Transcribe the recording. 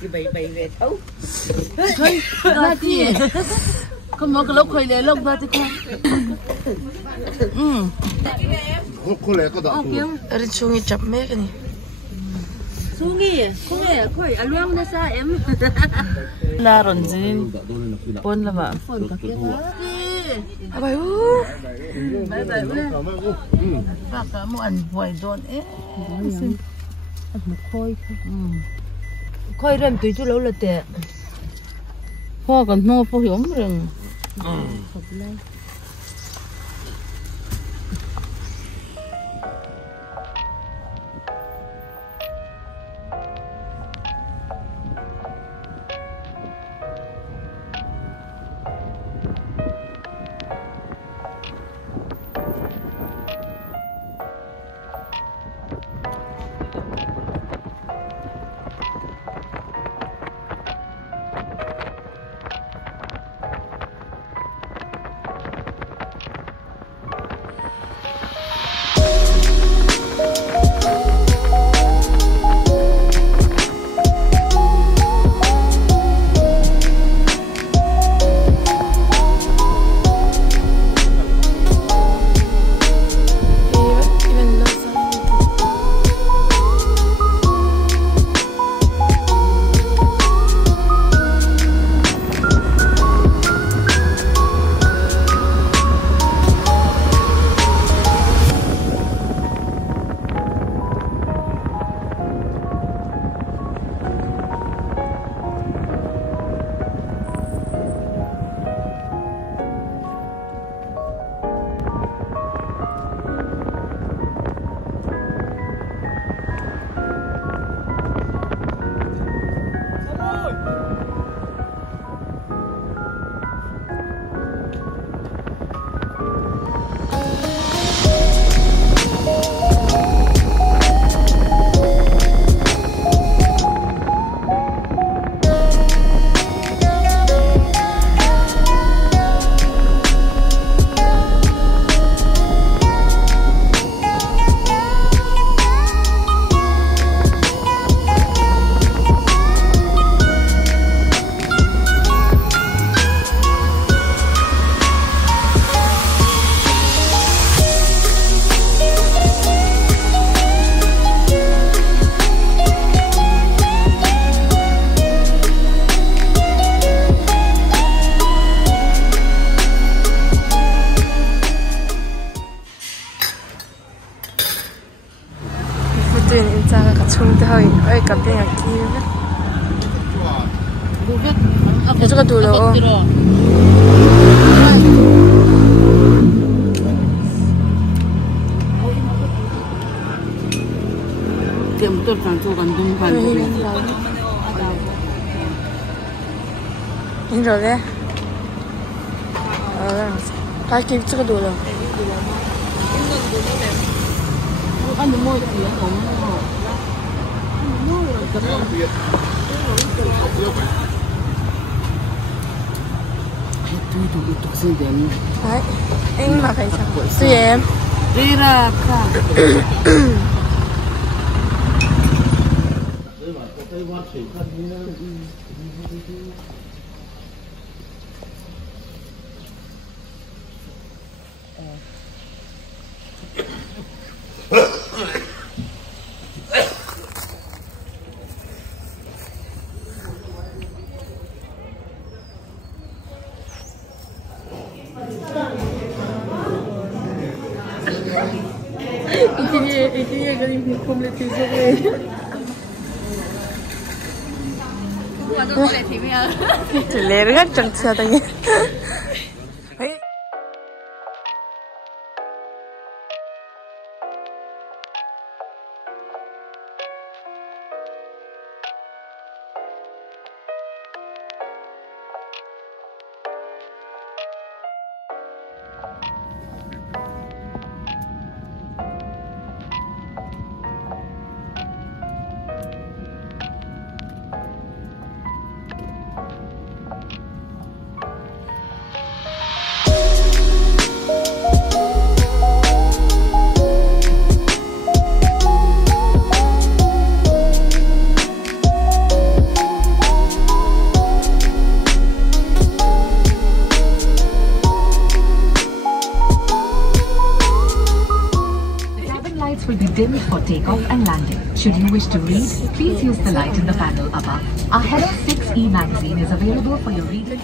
bị về thấu thôi ra đi không có cái lốc khơi để lốc ra thì không kole có đó ở chung đi chậm mấy cái này Sungi, khơi à luang na sa em. là rồi gì bốn là mà bye bye bye cả một ăn vội rồi ấy Khơi rem tùy chú lâu là tệ.พ่อกับน้องพ่อหิวมั้งเรื่อง ơi cặp bên kia thế cho cái đồ đâu tiệm tôi sản xuất gần đông hoàn nhìn rồi đấy ta kịp cho cái đồ đâu ăn được môi thì nó đấy anh mà phải sao gì em đi ra cả Intinya kali komplit rồi. Thì lẽ rất chẳng sao ta nhé. for takeoff and landing. Should you wish to read, please use the light in the panel above. Our Hello 6E magazine is available for your reading.